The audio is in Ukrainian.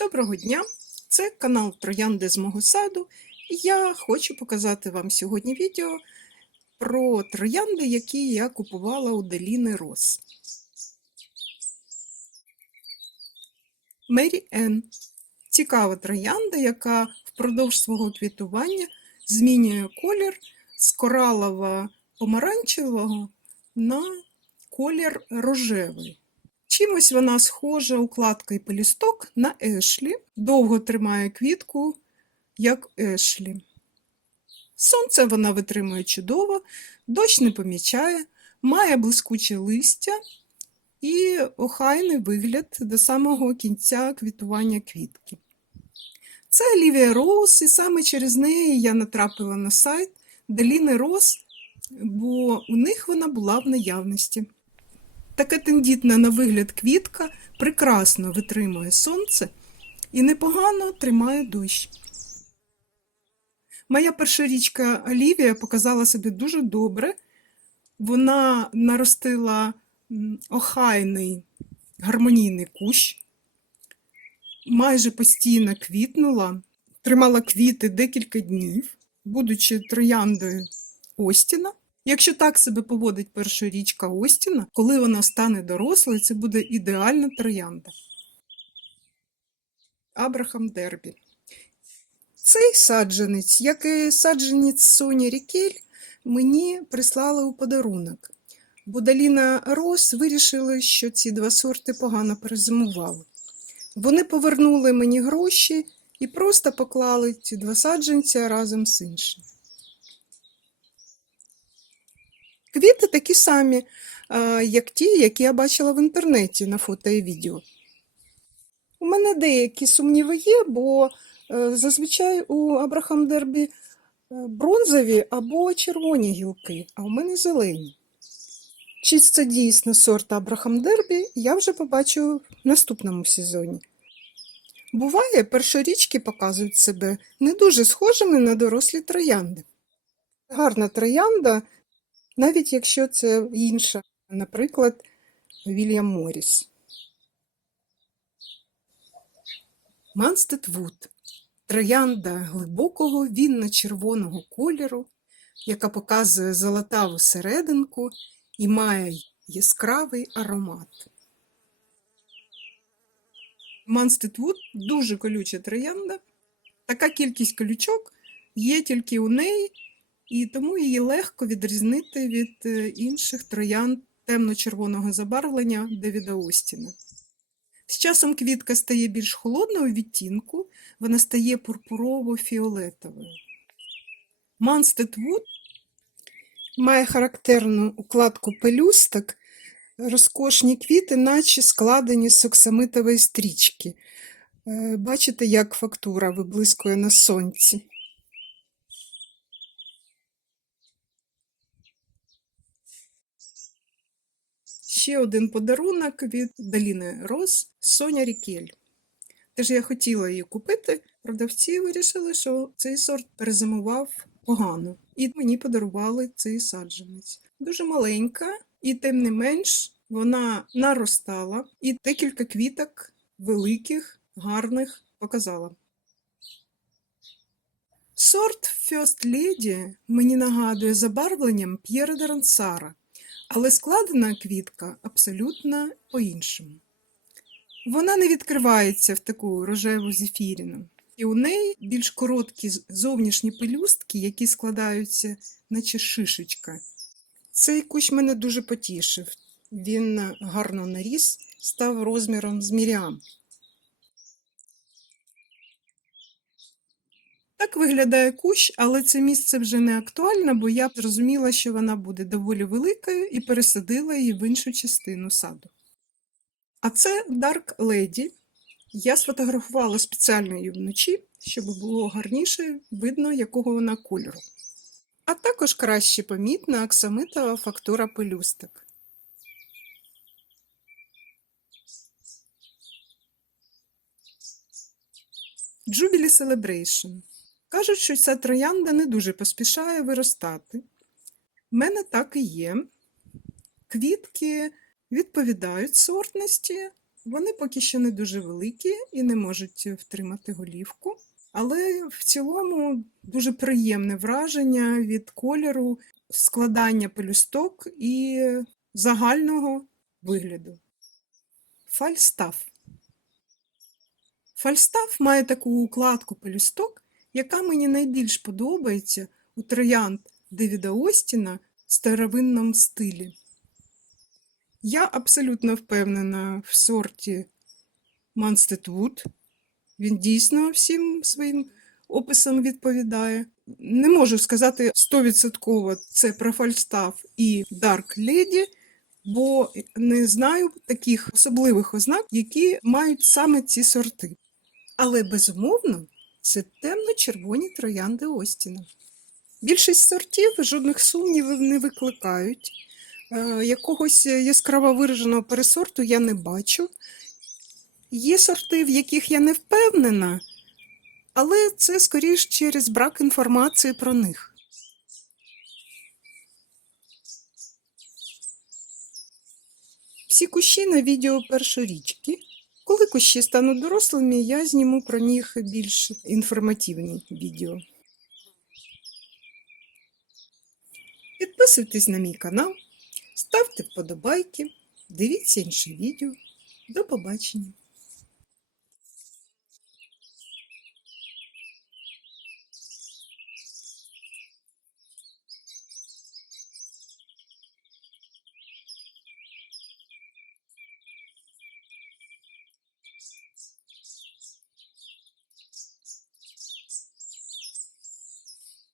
Доброго дня! Це канал Троянди з мого саду. І я хочу показати вам сьогодні відео про троянди, які я купувала у Деліни Рос. Мері Енн. Цікава троянда, яка впродовж свого квітування змінює колір з коралово-помаранчевого на колір рожевий. Чимось вона схожа укладка і пелюсток на Ешлі, довго тримає квітку, як Ешлі. Сонце вона витримує чудово, дощ не помічає, має блискуче листя і охайний вигляд до самого кінця квітування квітки. Це Олівія Роуз, і саме через неї я натрапила на сайт Деліни Роз, бо у них вона була в наявності. Така тендітна на вигляд квітка прекрасно витримує сонце і непогано тримає дощ. Моя першорічка Олівія показала себе дуже добре. Вона наростила охайний гармонійний кущ, майже постійно квітнула, тримала квіти декілька днів, будучи трояндою Остіна. Якщо так себе поводить першорічка Остіна, коли вона стане дорослою, це буде ідеальна троянда. Абрахам Дербі. Цей саджанець, як і саджанець Соні Рікель, мені прислали у подарунок. Бо Даліна Рос вирішили, що ці два сорти погано перезимували. Вони повернули мені гроші і просто поклали ці два саджанця разом з іншими. Квіти такі самі, як ті, які я бачила в інтернеті на фото і відео. У мене деякі сумніви є, бо е, зазвичай у Абрахам Дербі е, бронзові або червоні гілки, а у мене зелені. Чи це дійсно сорт Абрахам Дербі, я вже побачу в наступному сезоні. Буває, першорічки показують себе не дуже схожими на дорослі троянди. Гарна троянда навіть якщо це інша, наприклад, Вільям Моріс. Манстед Вуд троянда глибокого вінно-червоного кольору, яка показує золотаву серединку і має яскравий аромат. Манстед Вуд дуже колюча троянда. Така кількість колючок є тільки у неї і тому її легко відрізнити від е, інших троян темно-червоного забарвлення Девіда Остіна. З часом квітка стає більш холодного відтінку, вона стає пурпурово-фіолетовою. Манстед Вуд має характерну укладку пелюсток, розкошні квіти, наче складені з оксамитової стрічки. Е, Бачите, як фактура виблискує на сонці. Ще один подарунок від Даліни Рос Соня Рікель. Теж я хотіла її купити, продавці вирішили, що цей сорт перезимував погано. І мені подарували цей саджанець. Дуже маленька, і тим не менш вона наростала, і декілька квіток великих, гарних показала. Сорт First Lady мені нагадує забарвленням П'єра де Рансара, але складена квітка абсолютно по-іншому. Вона не відкривається в таку рожеву зефіріну. І у неї більш короткі зовнішні пелюстки, які складаються, наче шишечка. Цей кущ мене дуже потішив. Він гарно наріс, став розміром з мірям. Так виглядає кущ, але це місце вже не актуальне, бо я зрозуміла, що вона буде доволі великою і пересадила її в іншу частину саду. А це Dark Lady. Я сфотографувала спеціально її вночі, щоб було гарніше видно, якого вона кольору. А також краще помітна оксамитова фактура пелюсток. Jubilee Celebration. Кажуть, що ця троянда не дуже поспішає виростати. В мене так і є. Квітки відповідають сортності, Вони поки що не дуже великі і не можуть втримати голівку. Але в цілому дуже приємне враження від кольору, складання пелюсток і загального вигляду. Фальстаф. Фальстаф має таку укладку пелюсток, яка мені найбільш подобається у троянд Девіда Остіна в старовинному стилі. Я абсолютно впевнена в сорті Манстед Wood. Він дійсно всім своїм описам відповідає. Не можу сказати 100% це про Фальстаф і Dark Lady, бо не знаю таких особливих ознак, які мають саме ці сорти. Але безумовно, це темно-червоні троянди Остіна. Більшість сортів жодних сумнівів не викликають. Е, Якогось яскраво вираженого пересорту я не бачу. Є сорти, в яких я не впевнена, але це скоріш через брак інформації про них. Всі кущі на відео першорічки. Коли кущі стануть дорослими, я зніму про них більш інформативні відео. Підписуйтесь на мій канал, ставте вподобайки, дивіться інші відео. До побачення!